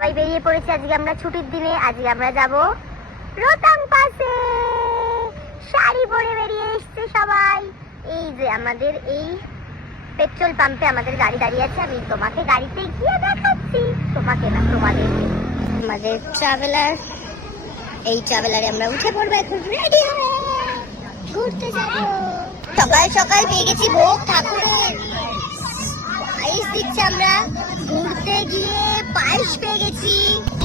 সবাই বেরিয়ে পড়েছি আজকে আমরা ছুটির দিনে। আজকে আমরা যাব রোহতাং পাসে। শাড়ি পরে বেরিয়ে এসছে সবাই। এই যে আমাদের এই পেট্রোল পাম্পে আমাদের গাড়ি দাঁড়িয়ে আছে। আমি তোমাকে গাড়িতে গিয়ে দেখাচ্ছি, তোমাকে না তোমাদের। আমাদের ট্রাভেলার, এই ট্রাভেলারে আমরা উঠে পড়বো এখন, রেডি হয়ে ঘুরতে যাব। সকাল সকাল পেয়ে গেছি ভোগ ঠাকুরের পায়েস দিচ্ছে। আমরা ঘুরতে গিয়ে পায়েস পেয়ে গেছি,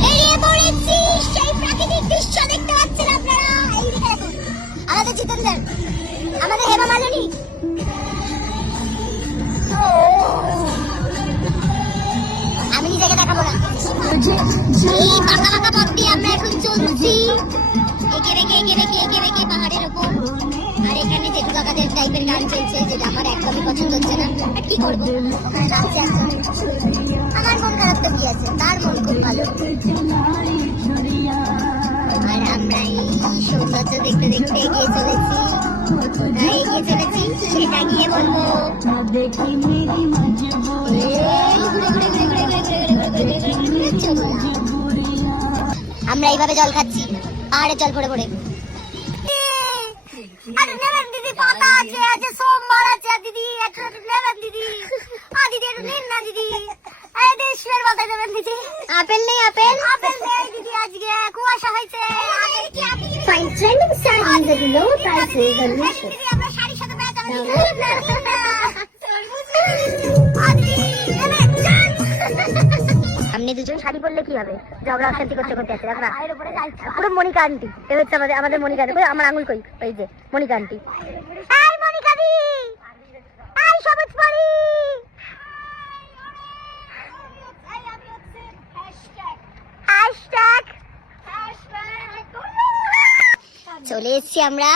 বেরিয়ে পড়েছি। সেই প্রাকৃতিক দৃশ্য দেখতে পাচ্ছেন আপনারা। এই দেখুন আমাদের জিতেন্দ্র, আমাদের হেমা মালিনী। আমি নিজেকে দেখাবো না। এই বাঁকা বাঁকা পথ দিয়ে আমরা এখন চলছি, এঁকে রেখে পাহাড়ের ওপর। আর এখানে জেঠু কাকাদের টাইপের গান চলছে, যেটা আমার একদমই পছন্দ হচ্ছে না। আর কি করবো, আমার মন খারাপ তো কি আছে, তার মন খুব ভালো। আর আমরা এই সৌন্দর্য দেখতে দেখতে এগিয়ে চলেছি, সেটা গিয়ে বলবো। আমরা এইভাবে জল খাচ্ছি, পাহাড়ের জল ভরে ভরে। দিদি পাতা আছে, সোমবার আছে দিদি, একটু নেবেন দিদি। দিদি একটু নিন না দিদি। দেশের মাথায় দেবেন দিদি। আপেল নেই, আপেল নেই দিদি, আজকে কুয়াশা হয়েছে। Find trending sarees at low prices and wishes. আমরা শাড়ির সাথে ব্যাগ আপনি দুজন শাড়ি পরলে কি হবে? ঝগড়া অশান্তি করতে করতে আছে। দেখো পুরো মনিকা আন্টি, এ হচ্ছে আমাদের মনিকা আন্টি। আমার আঙুল কই? ওই যে মনিকা আন্টি। এই মনিকা দি, এই সবুজ পরি। হ্যাশট্যাগ চলে এসছি আমরা।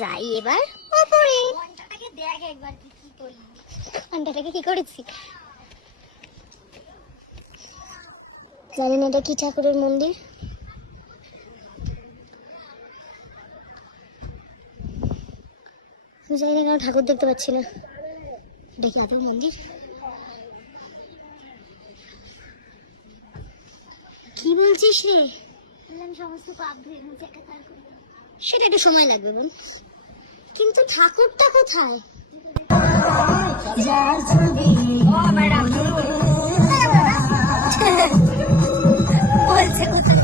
যাই এবার ওপরে। ঘন্টাটাকে কি করেছি জানেন? এটা কি ঠাকুরের মন্দির? জানি না, কারণ ঠাকুর দেখতে পাচ্ছি না। এটা কি আদৌ মন্দির? কি বলছিস রে? সমস্ত পাপ ধুয়ে মুছে একাকার করে। সেটা একটু সময় লাগবে বোন, কিন্তু ঠাকুরটা কোথায়? বলছে কোথায়?